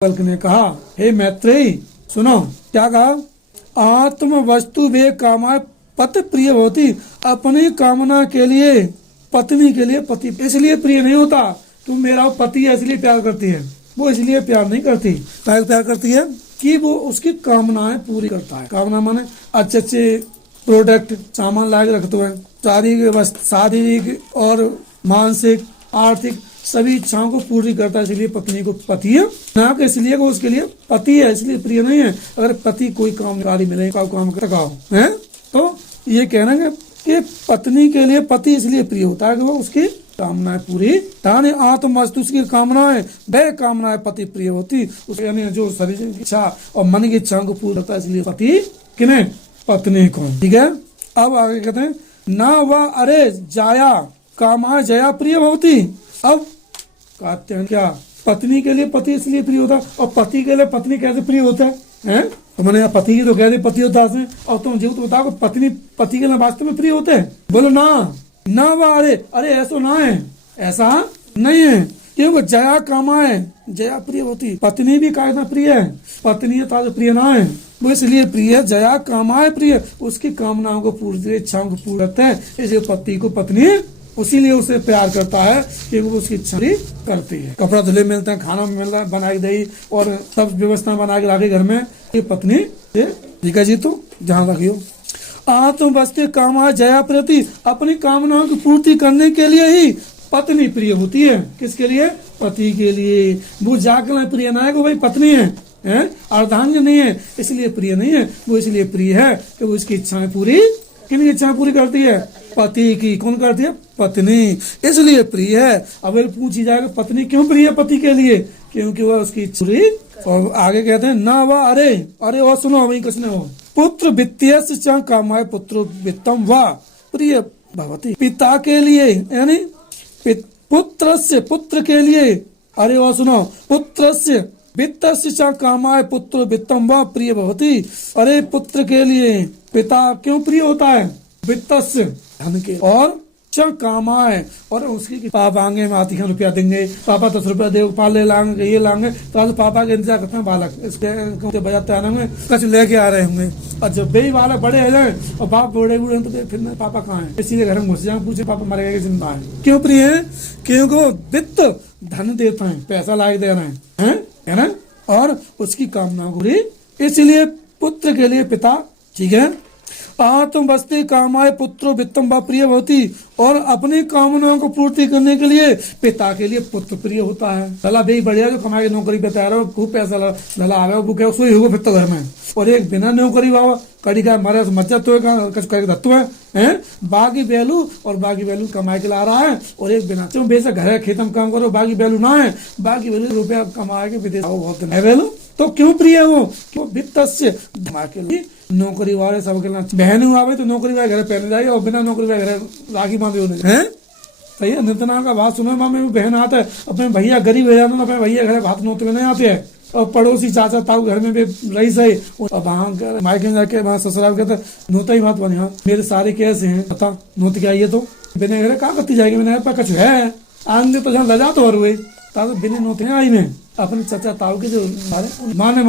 Bulk ने कहा, हे मैत्रेयी सुनो। क्या कहा? आत्म वस्तु वे कामाय पति प्रिय होती। अपनी कामना के लिए पत्नी के लिए पति इसलिए प्रिय नहीं होता। तुम मेरा पति है इसलिए प्यार करती है, वो इसलिए प्यार नहीं करती। प्यार करती है कि वो उसकी कामनाएं पूरी करता है। कामना माने अच्छे अच्छे प्रोडक्ट सामान ला के रखते हैं, शारीरिक और मानसिक आर्थिक सभी इच्छाओं को पूरी करता है, इसलिए पत्नी को पति है। ना कि इसलिए वो उसके लिए पति है इसलिए प्रिय नहीं है। अगर पति कोई कामकारी मिले काम करता है तो ये कहना है कि पत्नी के लिए पति इसलिए प्रिय होता है कि वो उसकी कामनाएं पूरी ताने आत्म वस्तु की कामनाएं वह कामनाएं पति प्रिय होती। उसके यानी जो शरीर की इच्छा और मन की इच्छाओं को पूरा करता है, इसलिए पति किने पत्नी को। ठीक है, अब आगे कहते हैं ना वह अरे जाया कामा जया प्रिय होती। अब कहते हैं क्या पत्नी के लिए पति इसलिए प्रिय होता है और पति के लिए पत्नी कैसे प्रिय होता है? तो मैंने यहाँ पति की तो कह दी पति होता है और तुम जीव तो बताओ पत्नी पति के लिए वास्तव में प्रिय होते हैं? बोलो ना वह अरे ऐसा ना है, ऐसा नहीं है। क्योंकि जया कामा है जया प्रिय होती। पत्नी भी कायदा प्रिय है, पत्नी प्रिय ना है, वो इसलिए प्रिय है। जया कामाए प्रिय, उसकी कामनाओं को पूरी इच्छाओं को पूरा करता है, इसलिए पति को पत्नी उसीलिए उसे प्यार करता है कि वो उसकी इच्छा करती है। कपड़ा धुले मिलता है, खाना मिलता है बना के दही और सब व्यवस्था बना के रखे घर में, ये पत्नी से। ठीक है जी, तो ध्यान रखियो। आत्म वस्तु कामा जया प्रति, अपनी कामनाओं की पूर्ति करने के लिए ही पत्नी प्रिय होती है। किसके लिए? पति के लिए। वो जाकर प्रिय ना है कि भाई पत्नी है अर्धांग नहीं है इसलिए प्रिय नहीं है। वो इसलिए प्रिय है कि वो उसकी इच्छाएं पूरी, किन इच्छाएं पूरी करती है? पति की। कौन करती है? पत्नी, इसलिए प्रिय है। अब पूछी जाएगा पत्नी क्यों प्रिय है पति के लिए? क्योंकि वह उसकी इच्छा पूरी। और आगे कहते हैं ना वह अरे वो सुनो वही कुछ नहीं हो। पुत्र वित्तीय च कामाय पुत्र वित्तम व प्रिय भवती। पिता के लिए यानी पुत्र के लिए, अरे वो सुनो, पुत्रस्य वित्तस्य च कामाय पुत्र वित्तम व प्रिय भवती। अरे पुत्र के लिए पिता क्यों प्रिय होता है? वित्तस्य धन के, और च कामाय और उसकी पापा आएंगे माती रुपया देंगे, पापा 10 रुपया दे पाले लाएंगे ये लाएंगे, तो पापा के इंतजार करते हैं बालक इसके बजाते आने में कुछ लेके आ रहे होंगे। और जब भी बालक बड़े हो जाए और बाप बूढ़े बूढ़े तो फिर पापा कहाँ है, इसीलिए घर में घुस जाए पूछे पापा मर गए जिंदा है। क्यों प्रिय है? क्योंकि वो वित्त धन देता है, पैसा ला के दे रहे हैं है ना, और उसकी कामना पूरी, इसलिए पुत्र के लिए पिता। ठीक है, आत्म वस्तु कामाय पुत्र वित्तम व प्रिय होती, और अपनी कामनाओं को पूर्ति करने के लिए पिता के लिए पुत्र प्रिय होता है। लला भाई बढ़िया जो कमाई नौकरी पे तैयार हो, खूब पैसा लला आवे वो क्या सोई होगा फिर तो घर में, और एक बिना नौकरी बाबा कड़ी का मरे मज्जत तो करके धत्तु है बाकी बैलू, और बाकी बैलू कमाई के ला रहा है, और एक बिना तुम बेशक घर है खेतम काम करो बाकी बैलू ना है, बाकी बैलू रुपया कमा के विदेश बहुत है बैलू। तो क्यों प्रिय है वो? क्यों वित्त से के लिए नौकरी वाले सबके लिए बहन आवे तो नौकरी वाले घर पहने जाए और बिना नौकरी वाले घर राखी बांधे होने हैं। सही है, नितना का बात सुनो मामे वो बहन आता है अपने भैया गरीब हो जाते हैं, अपने भैया घर भात नोते में नहीं आते हैं, और पड़ोसी चाचा ताऊ घर में भी रही सही और वहाँ मायके जाके वहाँ ससुराल कहते नोता ही बात बनी। हाँ मेरे सारे कैसे हैं पता नोत के आइए तो बिना घर कहाँ करती जाएगी, मैंने पर कुछ है आंधे तो जहाँ लजा तो और हुए बिना नोते हैं आई में अपने चाचा ताऊ के जो माँ ने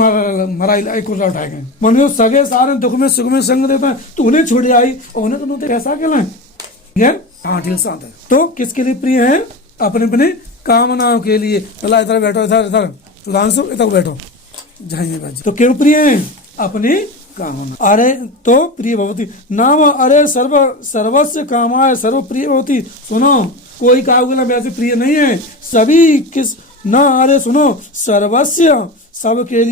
मराई उठाए गए मन सगे सारे दुख में सुख में संग देता है, तो उन्हें छोड़ी आई और उन्हें तो नोते कैसा अकेला है। हाँ ठीक साथ है। तो किसके लिए प्रिय है? अपने अपने कामनाओं के लिए। चला इधर बैठो, इधर बैठो जाइए बाजी। तो क्यों प्रिय है? अपनी कामना। अरे तो प्रिय भवती ना वो अरे सर्वस्व कामाय सर्व प्रिय भवती। सुनो कोई कामना वैसे प्रिय नहीं है, सभी किस ना अरे सुनो सर्वस्व सबके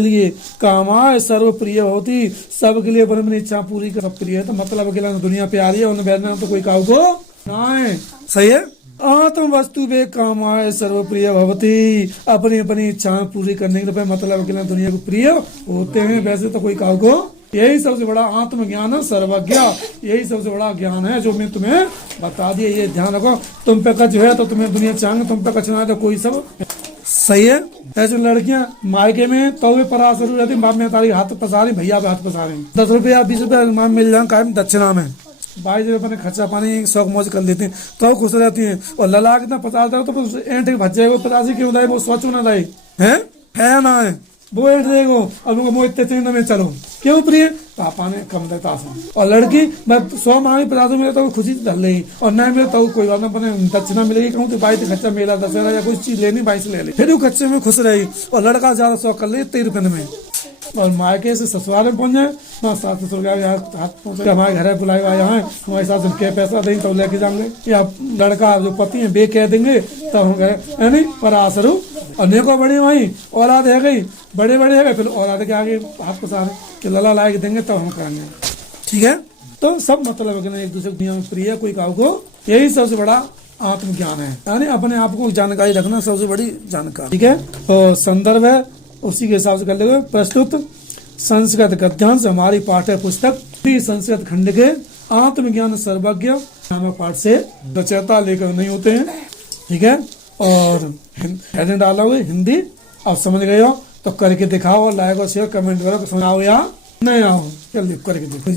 लिए कामाय सर्व प्रिय होती, सबके लिए अपनी इच्छा पूरी कर सब प्रिय है। तो मतलब के लिए दुनिया पे आ रही है उन्हें बैठना तो कोई काऊ को ना है। सही है, आत्म वस्तु वे कामाय सर्व प्रिय भवती, अपनी अपनी इच्छाएं पूरी करने के लिए मतलब के लिए दुनिया को प्रिय होते हैं। वैसे तो कोई काऊ को, यही सबसे बड़ा आत्मज्ञान है, सर्वज्ञ यही सबसे बड़ा ज्ञान है जो मैं तुम्हें बता दिया। ये ध्यान रखो, तुम पे कच है तो तुम्हें दुनिया चाहेंगे, तुम पे कच ना है तो कोई सब। सही है, ऐसे लड़कियां मायके में तो वे परास रहती, बाप में तारी हाथ पसारी भैया पे हाथ पसारे 10 रुपया 20 रुपया मिल जाए कायम दक्षिणा में, भाई जब अपने खर्चा पानी शौक मौज कर लेते हैं तो खुश रहती हैं। और लला कितना 50 तो एंट के भज जाएगा 50 क्यों दाए वो सोचू ना दाए है ना है वो एंट देगो अब वो इतने में चलो क्यों प्रिय पापा ने कम देता और लड़की मैं 100 मांगी 50 मिले तो खुशी धर लेगी और नहीं मिले तो कोई बात ना अपने दक्षिणा मिलेगी कहूँ तो भाई खर्चा मेला 10,000 या कुछ चीज लेनी भाई से ले ली फिर वो खर्चे में खुश रही। और लड़का ज्यादा शौक कर ले 30 रुपये में और मायके से ससुराल में पहुंच जाए वहाँ सास ससुर का हाथ पहुंचे हमारे घर बुलाए हुआ यहाँ हमारे साथ क्या पैसा देंगे तो लेके जाएंगे या लड़का जो पति है बे कह देंगे तब हम गए है नहीं पर आसरू और नेको बड़ी वही औलाद है गई बड़े बड़े है फिर औलाद के आगे हाथ पसारे कि लला ला के देंगे तब हम करेंगे। ठीक है तो सब मतलब एक दूसरे दुनिया में प्रिय कोई काउ को यही सबसे बड़ा आत्मज्ञान है यानी अपने आप को जानकारी रखना सबसे बड़ी जानकारी। ठीक है तो संदर्भ है उसी के हिसाब से कर लेंगे। प्रस्तुत संस्कृत गद्यांश हमारी पाठ्य पुस्तक संस्कृत खंड के आत्मज्ञान सर्वज्ञ नामक पाठ से रचयिता लेकर नहीं होते हैं। ठीक है और हेडिंग डाला हुआ हिंदी आप समझ गए हो तो करके दिखाओ और लाइक और शेयर कमेंट करो समझ आओ या नहीं आओ जल्दी करके देखो।